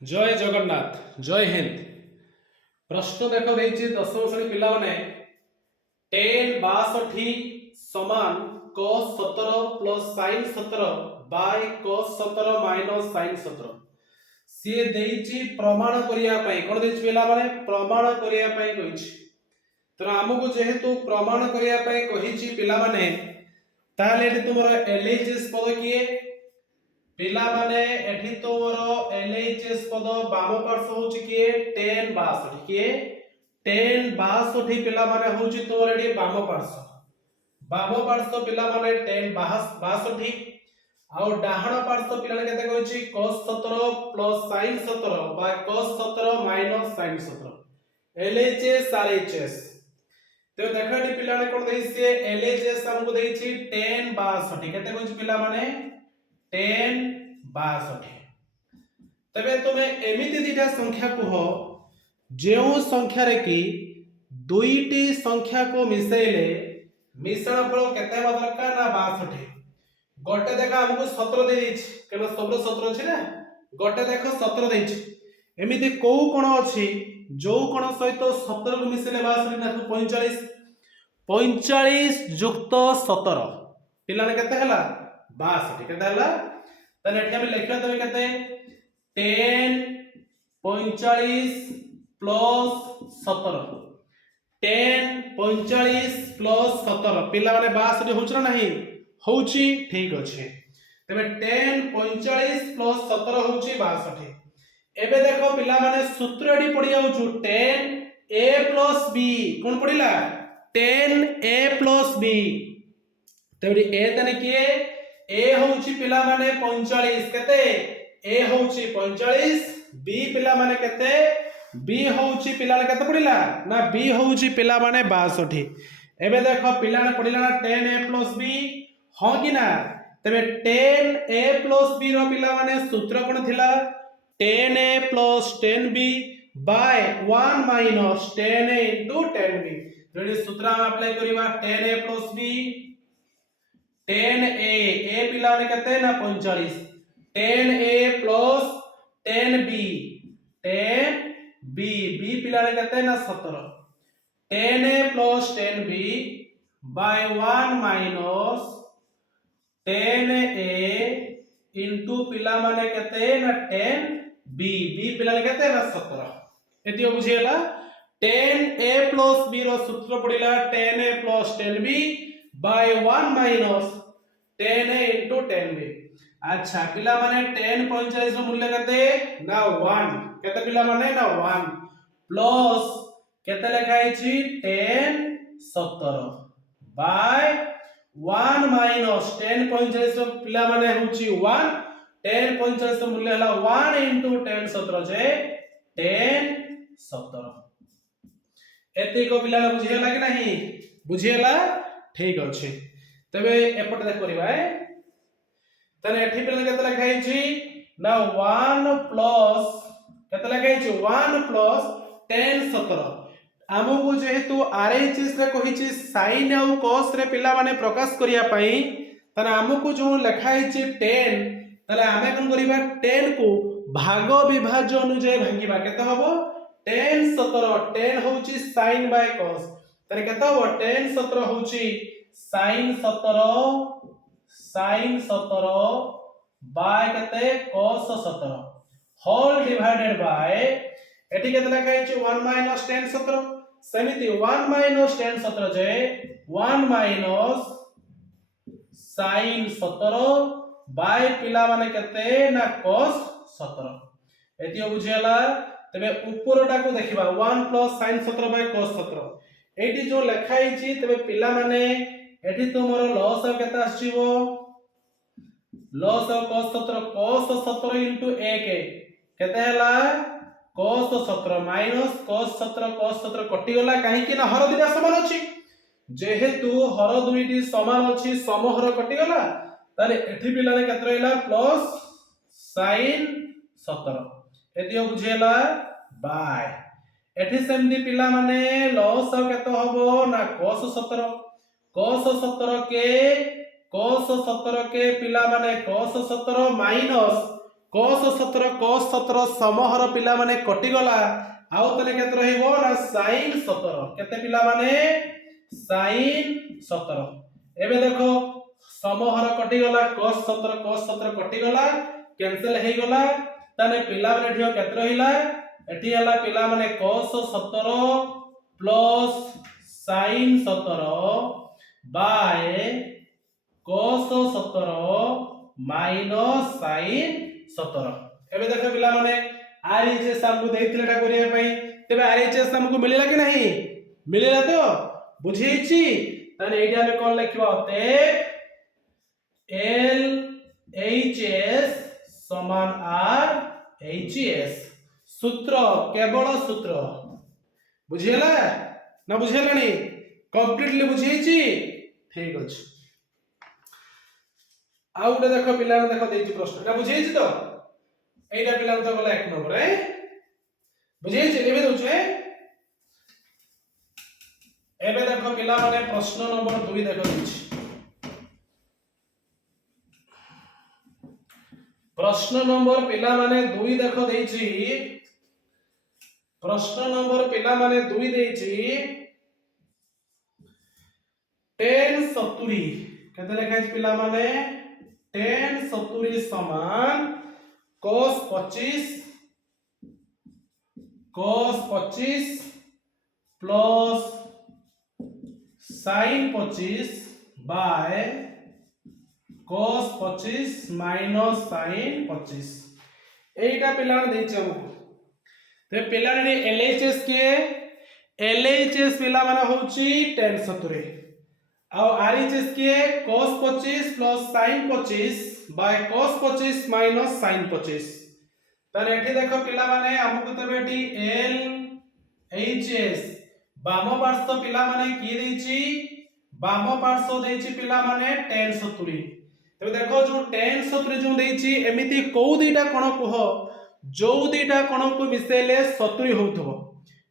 जय जगन्नाथ जय हिंद। प्रश्न देख देछि दशम श्रेणी पिला माने tan 62 समान cos 17 plus sin 17 by cos 17 minus sin 17 सी देछि प्रमाण करिया पई कोन देछि पिला माने प्रमाण करिया पई कहिछि। तो हमको जेहेतु प्रमाण करिया पई कहिछि पिला माने ताले तुमरो एलएचएस पद किए पिला माने एठी तोर एलएचएस पद बाम पार्श्व होची किए tan 62 किए tan 62 पिला माने होची तोर एठी बाम पार्श्व पिला माने tan 62 आउ डाहण पार्श्व पिला केते कहछि cos 17 प्लस sin 17 बा cos 17 minus sin 17 LHS RHS. तो देखा एठी पिला ने कोन देइसे एलएचएस हमको देइछि tan 62 केते कहछि पिला माने tan 62। तबे तुमे एमिति दिटा संख्या कह जो संख्या रे कि दुईटी संख्या को मिसेले मिश्रण फल केते हेबा दरकार ना 62। गोटे देखा हमको 17 दे दिछ केना सब 17 अछि ना गोटे देखो 17 देछ एमिति को कोन अछि जो कोन सहित 17 को मिसेले 62 ना 45 45 युक्त 17 पिला ने केते हला 62 केते हला तने एठी हम लिखिबा तबे केते tan 45 प्लस 17 tan 45 प्लस 17 पिला माने 62 होछ ना नहीं होची ठीक अछि। तबे tan 45 प्लस 17 होची 62। एबे देखो पिला माने सूत्र एडी पड़ी जाउछु tan a प्लस b कोन पड़िला tan a प्लस b। तबे a तने किए a होची पिला माने 45 केते a होची 45 b पिला माने केते b होची पिला केते पड़िला ना b होची पिला माने 62। एबे देखो पिला ने पड़िला ना tan a प्लस b हो कि ना तबे tan a प्लस b रो पिला माने सूत्र कोन थिला tan a plus tan b by 1 minus tan a into tan b। जडी सूत्र हम अप्लाई करिवा tan a plus b tan a पिला ने केते ना 45 tan a plus tan b b पिला ने केते ना 17 tan a plus tan b by 1 minus tan a into पिला माने केते ना tan b पिला ने केते ना 17 एतियो बुझियला tan a प्लस b रो सूत्र पडिला tan a plus tan b by 1 minus tan a into tan b। अच्छा पिला माने tan 45 रो मूल्य केते ना 1 केते पिला माने ना 1 प्लस केते लिखाई छी tan 17 बाय 1 माइनस tan 45 रो पिला माने होची 1 tan 45 रो मूल्य हला 1 इनटू tan 17 जे tan 17। एते को पिला बुझियला कि नहीं बुझियला ठीक अछि। तबे एपट देख करबा तने एठी पिला केते लिखाई छी ना 1 प्लस केते लिखाई छी 1 प्लस tan 17 हमको जेहेतु आरएचएस रे कहि छी sin और cos रे पिला माने प्रकाश करिया पई तने हमको जो लिखाई छी tan तले हमें कोन करिबा tan को भाग विभाज्य अनुसार भांगीबा केते हबो tan 17 tan होची sin बाय cos तने केते हबो tan 17 होची sin 17 बाय केते cos 17 होल डिवाइडेड बाय एठी केते लिखाई छी 1 माइनस tan 17 समिति 1 माइनस tan 17 जे 1 माइनस sin 17 बाय पिला माने केते ना cos 17 एतियो बुझियला। तबे ऊपरटा को देखिबा 1 प्लस sin 17 बाय cos 17 एठी जो लिखाई छी तबे पिला माने एठी तुमरो लॉस केते आसीबो लॉस ऑफ cos 17 इनटू 1 केते हला cos 17 माइनस cos 17 कटि गला काहे कि ना हर दुटा समान अछि जेहेतु हर दुईटी समान अछि समहर कटि गला ताले एठी पिला ने केते रहला प्लस sin 17 एतियो बुझियला बाय एठी सेमदी पिला माने लॉस केते हबो ना cos 17 के पिला माने cos 17 माइनस cos 17 समहर पिला माने कटि गला आउ तले केते रहइबो ना sin 17 केते पिला माने sin 17 एबे देखो समहर कटि गला cos 17 कटि गला कैंसिल हे गला तने पिला माने ठियो केते रहिला एठी हला पिला माने cos 17 plus sin 17 by cos 17 minus sin 17 एबे देखो पिला माने आरएचएस हमको देइथिले टा करिया पई तबे आरएचएस हमको मिलिला कि नहीं मिलिला तो बुझिछि तने एडी हमें कोन लिखबो ते एल एच एस समान आर एच एस सूत्र केवल सूत्र बुझियला ना बुझियलानी कंप्लीटली बुझिछि ठीक अछि आउ गोटे देखो पिला देखो देछि प्रश्न एटा बुझिछि तो एटा पिला तो गला 1 नंबर है बुझिछि एबे दोछे एबे देखो पिला माने प्रश्न नंबर 2 देखो देछि प्रश्न नंबर पिला माने 2 देखो देछि प्रश्न नंबर पिला माने 2 देछि 10 70 केते लेखा छै पिला माने 10 70 समान cos 25 plus sin 25 by cos 25 minus sin 25 एटा पिला ने देछि हमको ते पिला ने LHS के LHS पिला माने होछि 10 70 आउ RHS के cos 25 plus sin 25 by cos 25 minus sin 25 तने एठी देखो पिला माने हमको तबे एठी L H S बाम पार्श्व पिला माने की देछि बाम पार्श्व देछि पिला माने 10 70 तबे देखो जो 10 70 जो देछि एमिति को दुईटा कोण कह जो दुईटा कोण को मिसेले 70 होथबो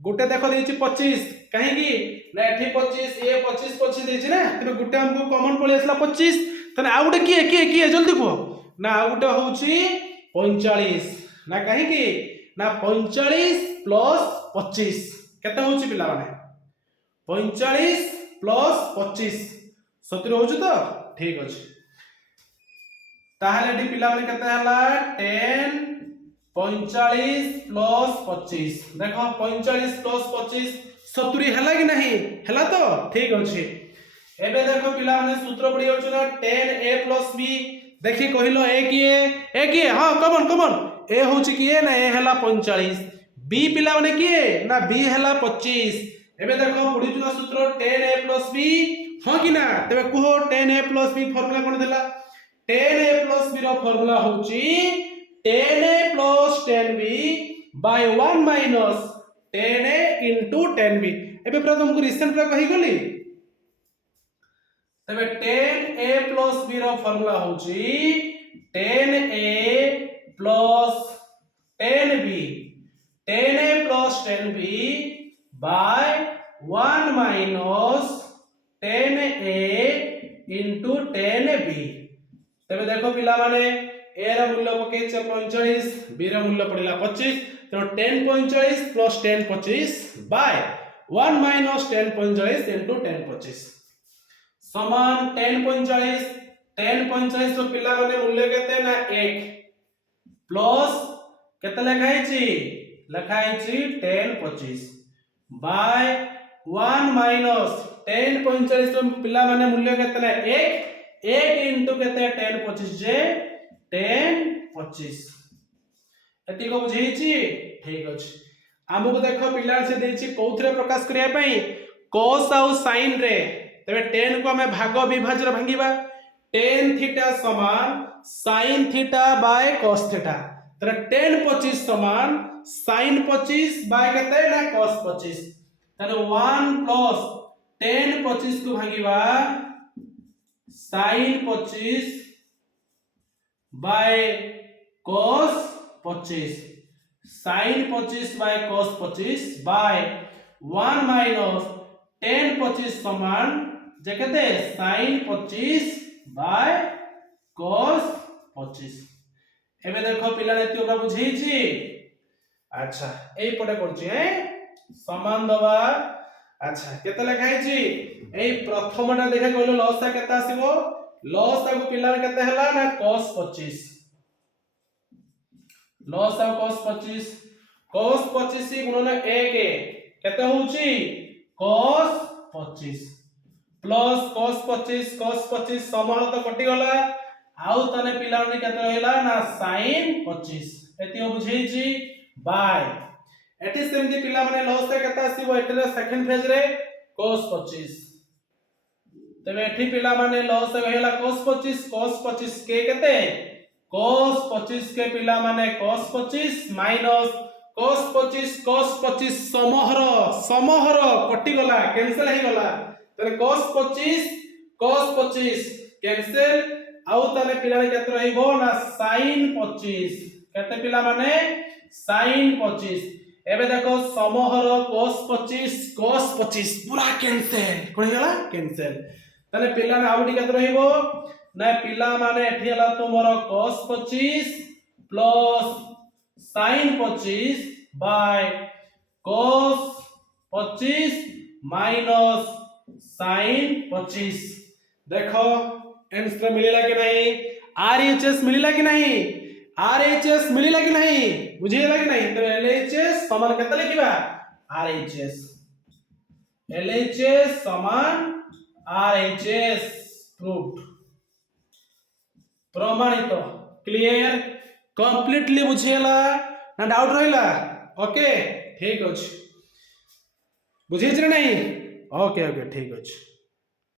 गोटे देखो देछि 25 काहे की ना एठी 25 ए 25 25 देछि ना तबे गोटे हमको कॉमन पळि आसला 25 तने आ गोटे की जल्दी को ना आ गोटे होछि 45 ना काहे की ना 45 प्लस 25 केते होछि पिला माने 45 प्लस 25 70 होछि तो ठीक अछि ताहले एठी पिला माने केते हला 10 45 प्लस 25 देखो 45 प्लस 25 70 हला कि नहीं हला तो ठीक अछि एबे देखो पिला माने सूत्र पड़ी होछ ना 10a + b देखि कहिलो a किए हां कमन a होछ किए ना a हला 45 b पिला माने किए ना b हला 25 एबे देखो पड़ी जुना सूत्र 10a + b हां कि ना तबे कहो 10a + b फार्मूला कोन देला 10a + b रो फार्मूला होची 10a + 10b by 1 minus 10a into 10b एबे पूरा तुमको रिसेंट पूरा कहि गली तबे 10a + b रो फार्मूला होची 10a + 10b 10a + 10b by 1 minus 10a into 10b तबे देखो पिला माने a रा मूल्य पके 45 b रा मूल्य पड़िला 25 तो 10 45 प्लस 10 25 बाय 1 माइनस 10 45 into 10 25 समान 10 45 तो पिला माने मूल्य केते ना 1 प्लस केते लिखाई छी 10 25 बाय 1 माइनस 10 45 तो पिला माने मूल्य केते ना 1 into केते 10 25 जे 10 25 एति को बुझेछि ठीक अछि हमको देखो पिला से देछि कोथरे प्रकाश करिया पई cos आउ sin रे तबे 10 को हमें भाग विभाजन भांगीबा tan थीटा समान sin theta by cos theta तरे tan 25 समान sin 25 बाय केते ना cos 25 तने 1 प्लस tan 25 को भांगीबा sin 25 by cos 25 sin 25 by cos 25 by 1 minus tan 25 समान जे केते sin 25 बाय cos 25 एबे देखो पिला ने एति बुझेई छी अच्छा एई पटे करछि समान दबा अच्छा केते लिखाई छी एई प्रथमटा देखा कहलो लसा केते आसीबो लसा को पिला केते हला ना cos 25 लसा cos 25 गुणन 1 केते होउची cos 25 प्लस cos 25 समहर तो कटि गला आउ तने पिला ने केते रहला ना sin 25 एति बुझेई छी बाय एटी सेमती पिला माने लॉस रे केता आसीबो एटी सेकंड फेज रे cos 25 तबे एठी पिला माने लॉस रे हेला cos 25 के केते cos 25 के पिला माने cos 25 माइनस cos 25 समहर कटि गला कैंसिल हे गला तने cos 25 कैंसिल आउ तने पिला रे केते रहइबो ना sin 25 केते पिला माने sin 25 एबे देखो समहर cos 25 पूरा कैंसिल कोन हेला कैंसिल तने पिला ने आउडी केते रहइबो ना पिला माने एठी हला तुमर cos 25 plus sin 25 by cos 25 minus sin 25 देखो आंसर मिलेला कि नहीं आरएचएस मिलेला कि नहीं आरएचएस मिलेला कि नहीं बुझिएला कि नहीं तो एलएचएस समान केते लिखिबा एलएचएस समान आरएचएस प्रूव्ड प्रमाणित क्लियर कंप्लीटली बुझिएला ना डाउट रहिला ओके ठीक अछि बुझिए छै नहीं ओके ठीक अछि।